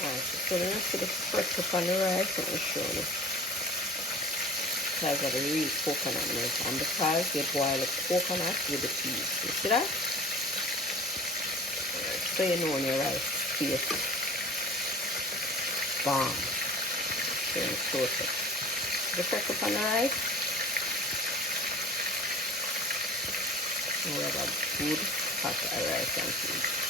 Alright, so then I put the fresh up on the rice. Let me show you. Because of the real coconut milk. And because you boil the coconut with the peas. You see that? So you know when your rice tastes bomb. So you sort it. The fresh up on the rice. And we have a good pot of rice and peas.